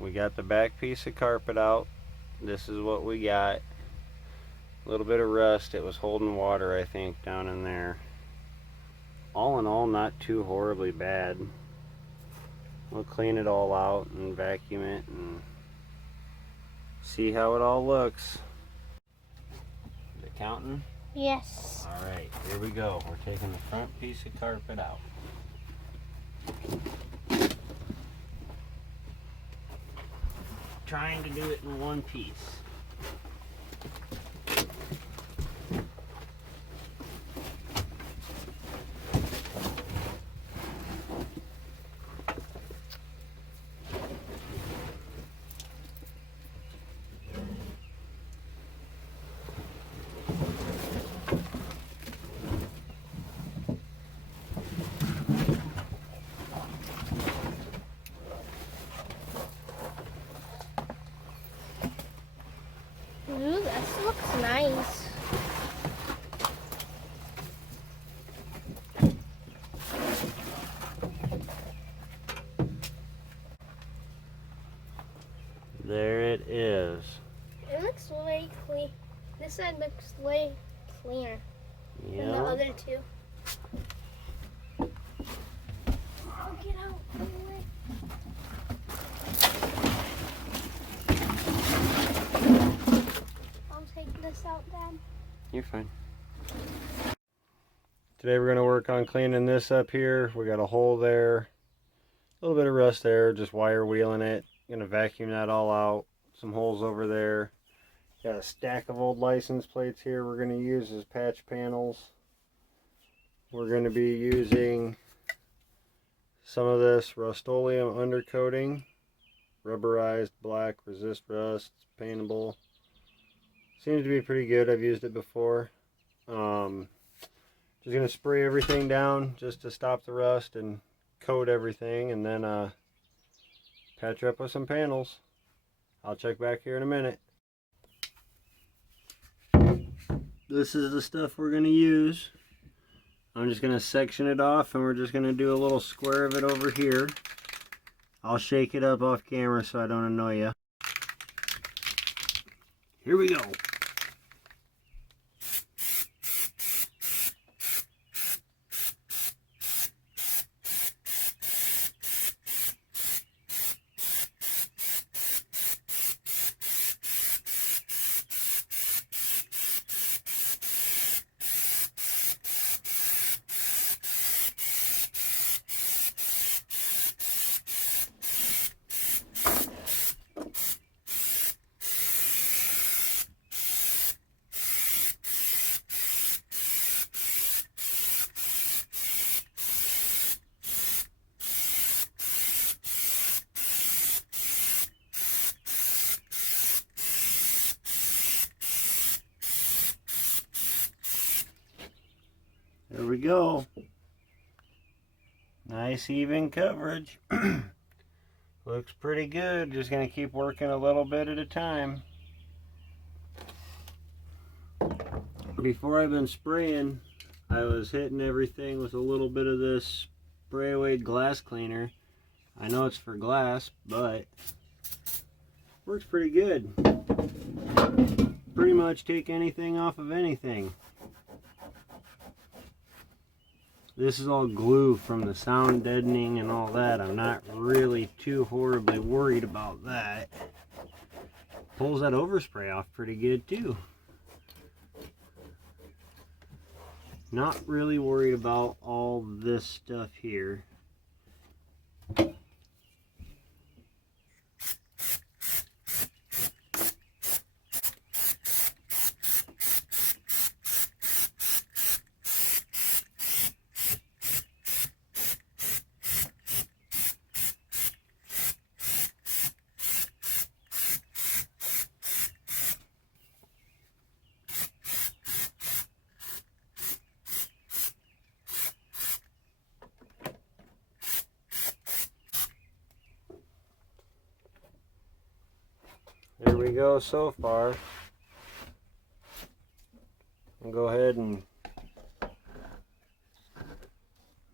We got the back piece of carpet out. This is what we got. A little bit of rust. It was holding water, I think, down in there. All in all, not too horribly bad. We'll clean it all out and vacuum it and see how it all looks. Is it counting? Yes. Alright, here we go. We're taking the front piece of carpet out. Trying to do it in one piece. Ooh, this looks nice. There it is. It looks way clean. This side looks way cleaner than the Yeah. other two. Oh, get out. Get away. I'll take this out then. You're fine. Today we're going to work on cleaning this up here. We got a hole there. A little bit of rust there, just wire wheeling it. Going to vacuum that all out. Some holes over there. Got a stack of old license plates here we're going to use as patch panels. We're going to be using some of this Rust-Oleum undercoating. Rubberized black, resist rust, paintable. Seems to be pretty good. I've used it before. Just going to spray everything down just to stop the rust and coat everything, and then patch up with some panels. I'll check back here in a minute. This is the stuff we're going to use. I'm just going to section it off, and we're just going to do a little square of it over here. I'll shake it up off camera so I don't annoy you. Here we go. There we go. Nice even coverage. Looks pretty good. Just going to keep working a little bit at a time. Before I've been spraying, I was hitting everything with a little bit of this spray away glass cleaner. I know it's for glass, but works pretty good. Pretty much take anything off of anything. This is all glue from the sound deadening and all that. I'm not really too horribly worried about that. Pulls that overspray off pretty good too. Not really worried about all this stuff here. There we go so far. I'll go ahead and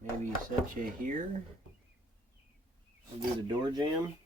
maybe set you here. I'll do the door jamb.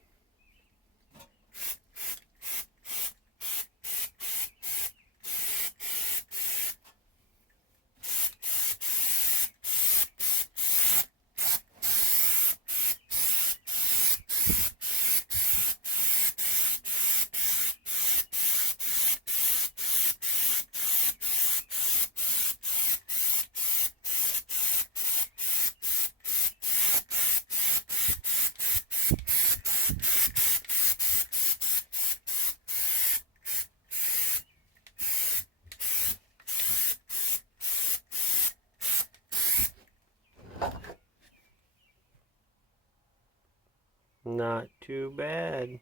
not too bad.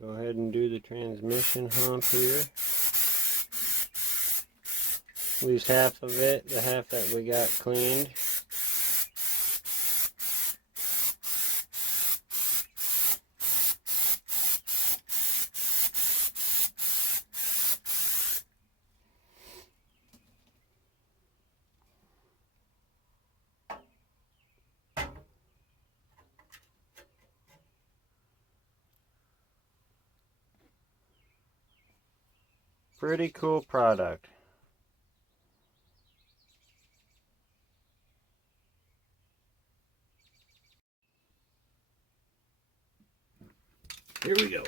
Go ahead and do the transmission hump here. At least half of it, the half that we got cleaned. Pretty cool product. Here we go.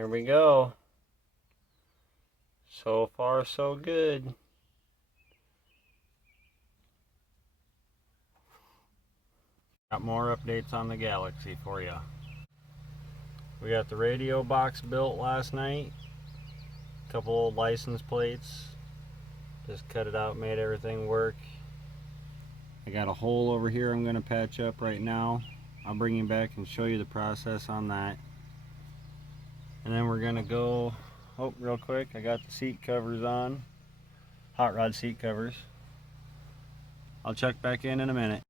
There we go. So far, so good. Got more updates on the Galaxy for you. We got the radio box built last night. Couple old license plates. Just cut it out, made everything work. I got a hole over here I'm going to patch up right now. I'll bring you back and show you the process on that. And then we're going to go, oh, real quick, I got the seat covers on. Hot rod seat covers. I'll check back in a minute.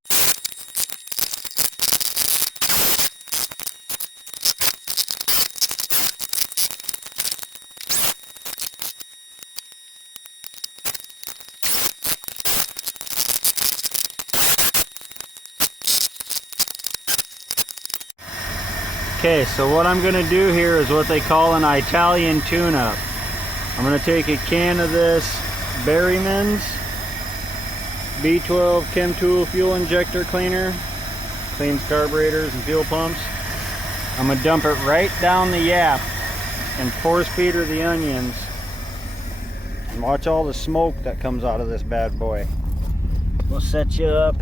Okay, so what I'm going to do here is what they call an Italian tune-up. I'm going to take a can of this Berryman's B12 Chem Tool Fuel Injector Cleaner. Cleans carburetors and fuel pumps. I'm going to dump it right down the yap and force feed her the onions. And watch all the smoke that comes out of this bad boy. We'll set you up.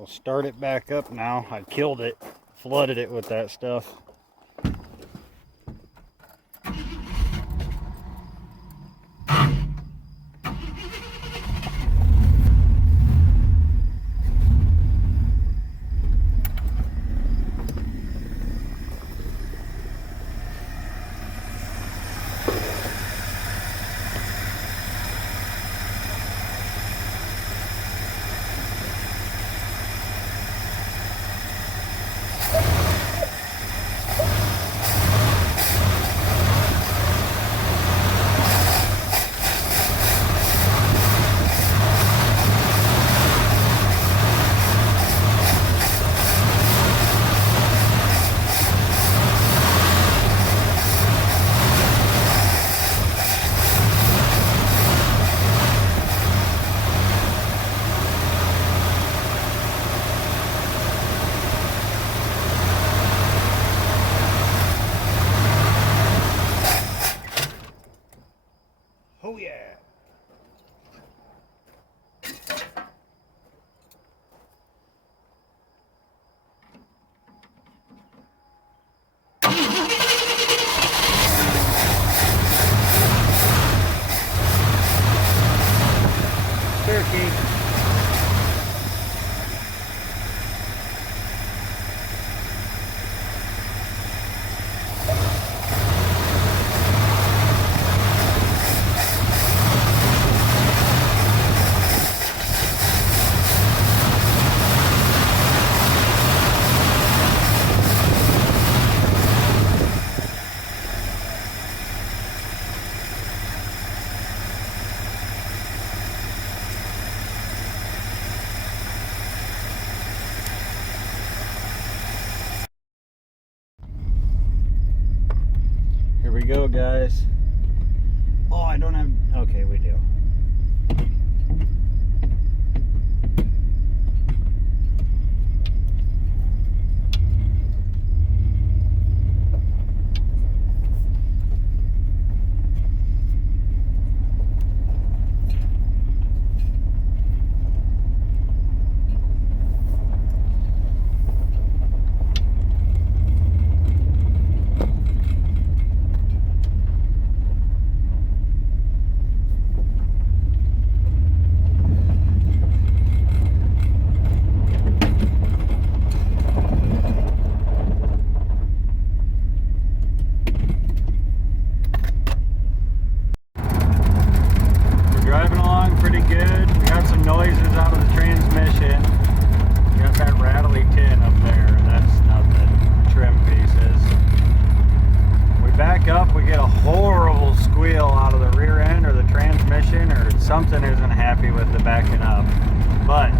We'll start it back up now. I killed it, flooded it with that stuff. Oh yeah. Turkey. Here we go, guys. Oh, I don't have... Okay, we do. Something isn't happy with the backing up, but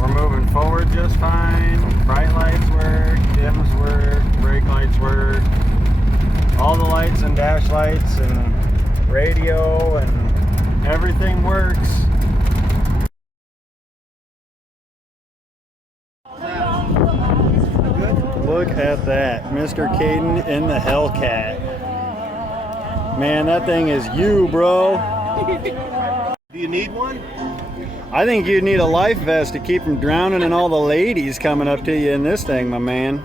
we're moving forward just fine. Bright lights work, dims work, brake lights work, all the lights and dash lights and radio and everything works. Look at that, Mr. Caden in the Hellcat. Man, that thing is you, bro. Do you need one? I think you need a life vest to keep from drowning and all the ladies coming up to you in this thing, my man.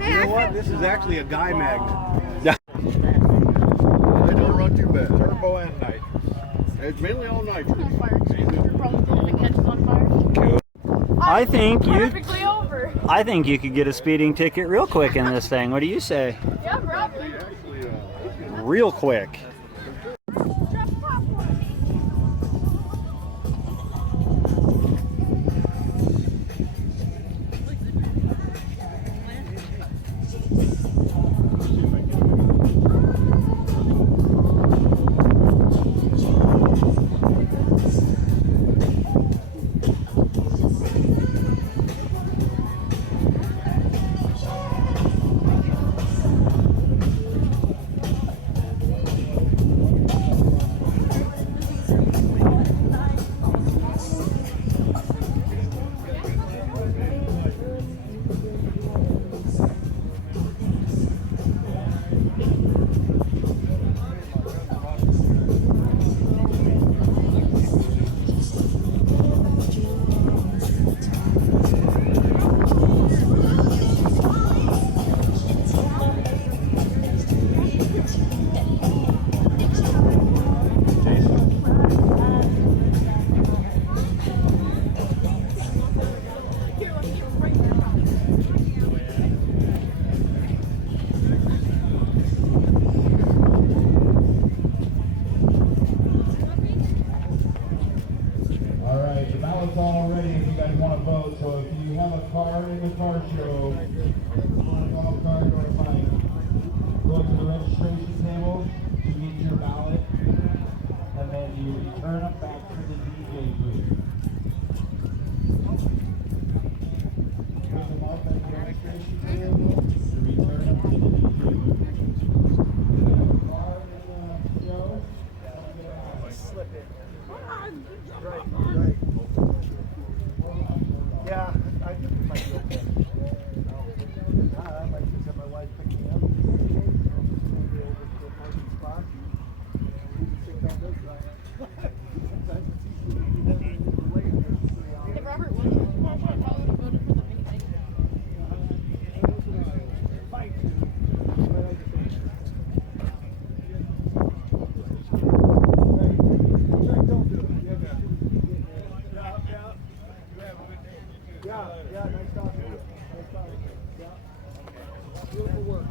You know what? This is actually a guy magnet. Yeah. They don't run too bad. Turbo and nitrous. It's mainly all nitrous. I think Perfectly over. I think you could get a speeding ticket real quick in this thing. What do you say? Yeah, probably. Real quick. So if you have a car in the car show, or a golf cart or a bike, go to the registration table to get your ballot, and then you return it back to the DJ booth. Pick them up at the registration table, and return them to the DJ booth. If you have a car in the show, come get a ballot. Slip it. Right. Yeah, I think it might be okay. I might just have my wife pick me up. Maybe over to a parking spot. Sit down those guys. Sometimes it's easier to do that than to wait here. Hey, Robert, what voted for the mini Fight. Right on the stage. Right, don't do it. Yeah, nice talking to you. Nice talking to you. Yeah. Beautiful work.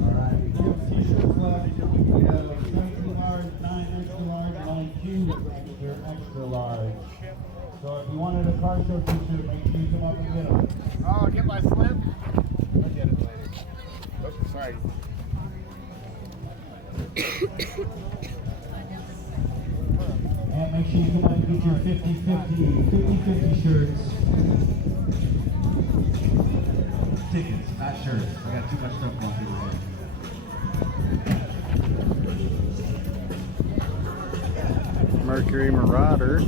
Alright, we have t-shirts left. We have 17 large, 9 extra large, 9 2 extra large. So if you wanted a car show t-shirt, make sure you come up and get them. Oh, get my slip? I'll get it later. Oops, sorry. And make sure you come out and get your 50-50 shirts. Tickets, not shirts. I got too much stuff going through here. Mercury Marauder.